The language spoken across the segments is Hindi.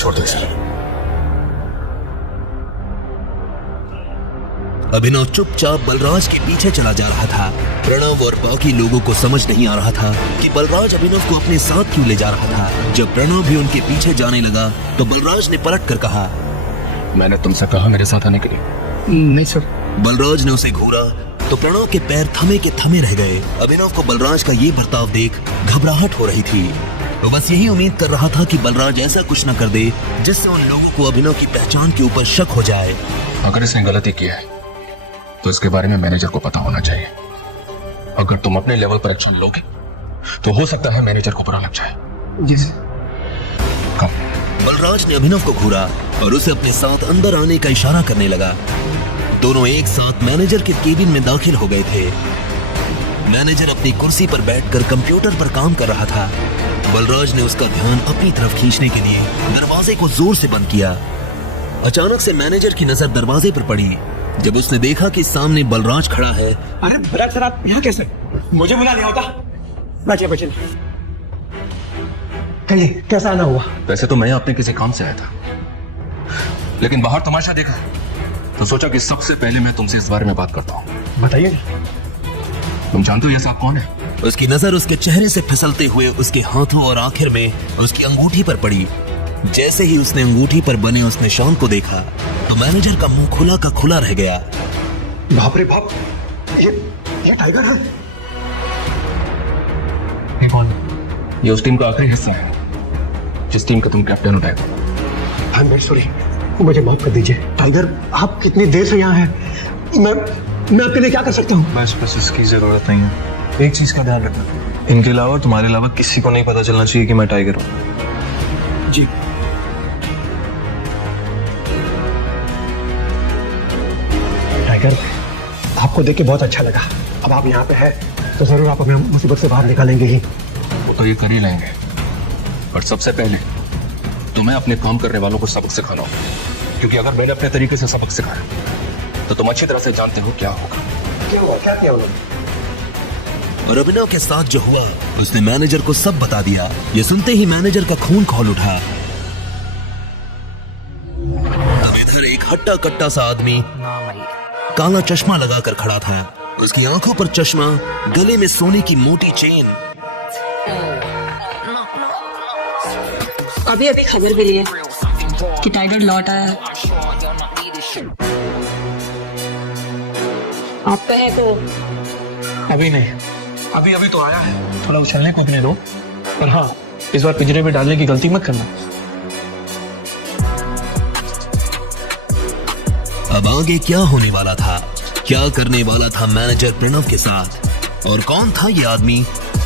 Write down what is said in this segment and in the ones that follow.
छोड़ दो इसे। अभिनव चुपचाप बलराज के पीछे चला जा रहा था। प्रणव और बाकी लोगों को समझ नहीं आ रहा था कि बलराज अभिनव को अपने साथ क्यों ले जा रहा था। जब प्रणव भी उनके पीछे जाने लगा तो बलराज ने पलट कर कहा, मैंने तुमसे कहा मेरे साथ आने के लिए। नहीं सर। बलराज ने उसे घूरा तो प्रणव के पैर थमे के थमे रह गए। अभिनव को बलराज का ये बर्ताव देख घबराहट हो रही थी। वो बस यही उम्मीद कर रहा था कि बलराज ऐसा कुछ न कर दे जिससे उन लोगों को अभिनव की पहचान के ऊपर शक हो जाए। अगर इसने गलती की है तो इसके बारे में मैनेजर को पता होना चाहिए। अगर तुम अपने लेवल पर एक्शन लोगे तो हो सकता है मैनेजर को बुरा लग जाए। जी सर। कम। बलराज ने अभिनव को घूरा और उसे अपने साथ अंदर आने का इशारा करने लगा। दोनों एक साथ मैनेजर के केबिन में दाखिल हो गए थे। मैनेजर अपनी कुर्सी पर बैठकर कंप्यूटर पर काम कर रहा था। बलराज ने उसका ध्यान अपनी तरफ खींचने के लिए दरवाजे को जोर से बंद किया। अचानक से मैनेजर की नजर दरवाजे पर पड़ी। जब उसने देखा कि सामने बलराज खड़ा है। अरे बलराज सर, आप यहाँ कैसे? मुझे बुला लिया होता। बचे कहिए कैसा आना हुआ? वैसे तो मैं अपने किसी काम से आया था, लेकिन बाहर तमाशा देखा तो सोचा कि सबसे पहले मैं तुमसे इस बारे में बात करता हूँ। बताइए। तुम जानते हो ये साहब कौन है? उसकी नजर उसके चेहरे से फिसलते हुए उसके हाथों और आखिर में उसकी अंगूठी पर पड़ी। जैसे ही उसने अंगूठी पर बने उस निशान को देखा तो मैनेजर का मुंह खुला का खुला रह गया। बाप रे बाप, ये टाइगर है। ये कौन है? ये उस टीम का आखिरी हिस्सा है जिस टीम का तुम कैप्टन हो। Tiger, I am very sorry, मुझे माफ कर दीजिए। टाइगर, आप कितनी देर से यहाँ हैं? मैं आपके लिए क्या कर सकता हूँ? बस इसकी जरूरत नहीं है। एक चीज का ध्यान रखना, इनके अलावा तुम्हारे अलावा किसी को नहीं पता चलना चाहिए कि मैं टाइगर हूँ। जी। टाइगर, आपको देख के बहुत अच्छा लगा। अब आप यहाँ पे हैं तो जरूर आप हमें मुसीबत से बाहर निकालेंगे ही। वो तो ये कर ही लेंगे, पर सबसे पहले तो मैं अपने काम करने वालों को सबक सिखाना होगा, क्योंकि अगर मैंने अपने तरीके से सबक सिखाया तो तुम अच्छी तरह से जानते हो क्या होगा। क्या हुआ? क्या किया उन्होंने? और अभिनव के साथ जो हुआ उसने मैनेजर को सब बता दिया। ये सुनते ही मैनेजर का खून खौल उठा। अब इधर एक हट्टा कट्टा सा आदमी काला चश्मा लगाकर खड़ा था। उसकी आंखों पर चश्मा, गले में सोने की मोटी चेन। अभी अभी खबर मिली है कि टाइगर लौट आया है। आप पे है तो? अभी नहीं, अभी तो आया है। थोड़ा उछलने को अपने दो, पर हाँ, इस बार पिंजरे में डालने की गलती मत करना। अब आगे क्या होने वाला था? क्या करने वाला था मैनेजर प्रणव के साथ? और कौन था ये आदमी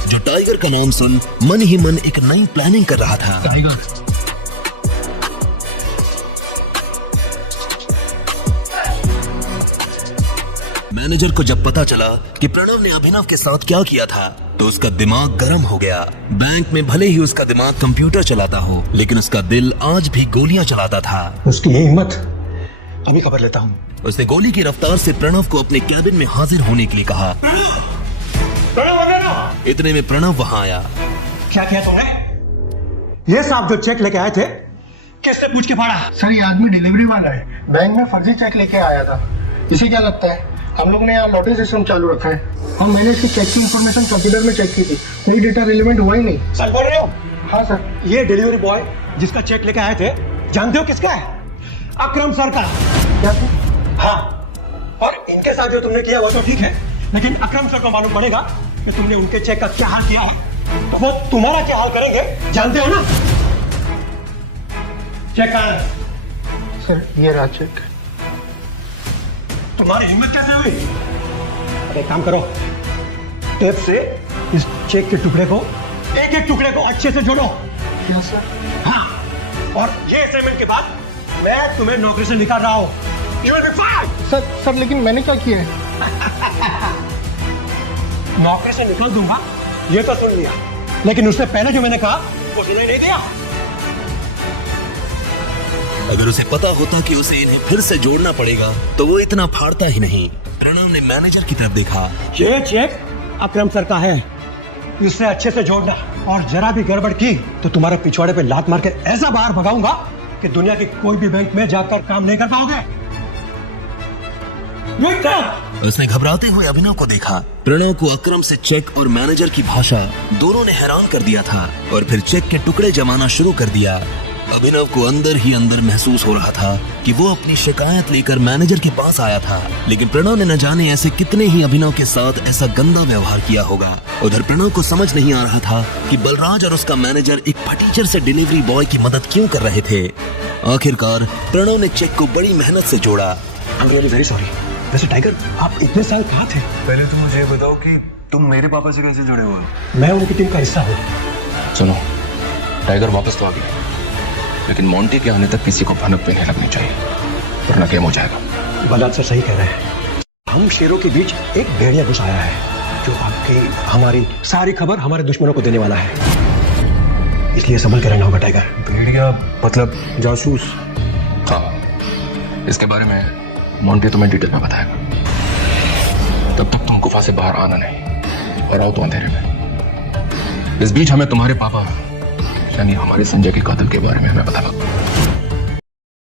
जो टाइगर का नाम सुन मन ही मन एक नई प्लानिंग कर रहा था? टाइगर, मैनेजर को जब पता चला कि प्रणव ने अभिनव के साथ क्या किया था तो उसका दिमाग गर्म हो गया। बैंक में भले ही उसका दिमाग कंप्यूटर चलाता हो, लेकिन उसका दिल आज भी गोलियां चलाता था। उसकी ये हिम्मत, अभी खबर लेता हूँ। उसने गोली की रफ्तार से प्रणव को अपने कैबिन में हाजिर होने के लिए कहा। इतने में प्रणव वहां आया। क्या किया तुमने? ये साहब जो चेक लेके आए थे, किससे पूछ के फाड़ा? सर, ये आदमी डिलीवरी वाला है, बैंक में फर्जी चेक लेके आया था। इसे क्या लगता है? हम लोग ने यहाँ लॉटरी सिस्टम चालू रखा है। मैंने इसकी चेक की इंफॉर्मेशन कंप्यूटर में चेक की थी, कोई डेटा रिलेवेंट हुआ ही नहीं। सर बोल रहे हो? हाँ सर। ये डिलीवरी बॉय जिसका चेक लेके आए थे, जानते हो किसका है? अकरम सर का। क्या सर? हाँ, और इनके साथ जो तुमने किया वो तो ठीक है, लेकिन अकरम सर को मालूम पड़ेगा कि तुमने उनके चेक का क्या हाल किया है तो वो तुम्हारा क्या हाल करेंगे, जानते हो ना? चेक कहाँ है? सर, ये रहा चेक। तुम्हारी हिम्मत कैसे हुई? अब एक काम करो, टेप से इस चेक के टुकड़े को, एक एक टुकड़े को अच्छे से जोड़ो। क्या सर? हाँ, और ये असाइनमेंट के बाद मैं तुम्हें नौकरी से निकाल रहा हूँ। You will be fired! Sir, लेकिन मैंने क्या किया है? नौकरी से निकाल दूंगा ये तो सुन लिया, लेकिन उससे पहले जो मैंने कहा वो सुनाई नहीं दिया। अगर उसे पता होता कि उसे इन्हें फिर से जोड़ना पड़ेगा तो वो इतना फाड़ता ही नहीं। प्रणव ने मैनेजर की तरफ देखा। ये चेक अकरम सर का है, इसे अच्छे से जोड़ना, और जरा भी गड़बड़ की तो तुम्हारे पिछवाड़े पे लात मार के ऐसा बाहर भगाऊंगा कि दुनिया की कोई भी बैंक में जाकर काम नहीं कर पाओगे। उसने घबराते हुए अभिनव को देखा। प्रणव को अक्रम से चेक और मैनेजर की भाषा दोनों ने हैरान कर दिया था और फिर चेक के टुकड़े जमाना शुरू कर दिया। अभिनव को अंदर ही अंदर महसूस हो रहा था कि वो अपनी शिकायत लेकर मैनेजर के पास आया था, लेकिन प्रणव ने न जाने ऐसे कितने ही अभिनव के साथ ऐसा गंदा व्यवहार किया होगा। उधर प्रणव को समझ नहीं आ रहा था कि बलराज और उसका मैनेजर एक फटीचर से डिलीवरी बॉय की मदद क्यों कर रहे थे। आखिरकार प्रणव ने चेक को बड़ी मेहनत से जोड़ा। I am really very sorry. वैसे टाइगर, आप इतने साल कहाँ थे? पहले तुम मुझे ये बताओ कि तुम मेरे पापा से कैसे जुड़े हुए हो? मैं उनकी टीम का हिस्सा हूँ। सुनो, टाइगर वापस तो आ गया, लेकिन मोंटी के आने तक किसी को भनक भी नहीं लगनी चाहिए, वरना गेम हो जाएगा। बलराज सर सही कह रहे हैं। हम शेरों के बीच एक भेड़िया घुस आया है जो आपकी हमारी सारी खबर हमारे दुश्मनों को देने वाला है, इसलिए संभल कर रहना होगा टाइगर। भेड़िया मतलब? जासूस। हाँ, इसके बारे में मोंटी तुम्हें डिटेल में बताएगा। तब तक तुम गुफा से बाहर आना नहीं और आओ तो अंधेरे में। इस बीच हमें तुम्हारे पापा यानी हमारे संजय के कातिल के बारे में हमें पता लगा।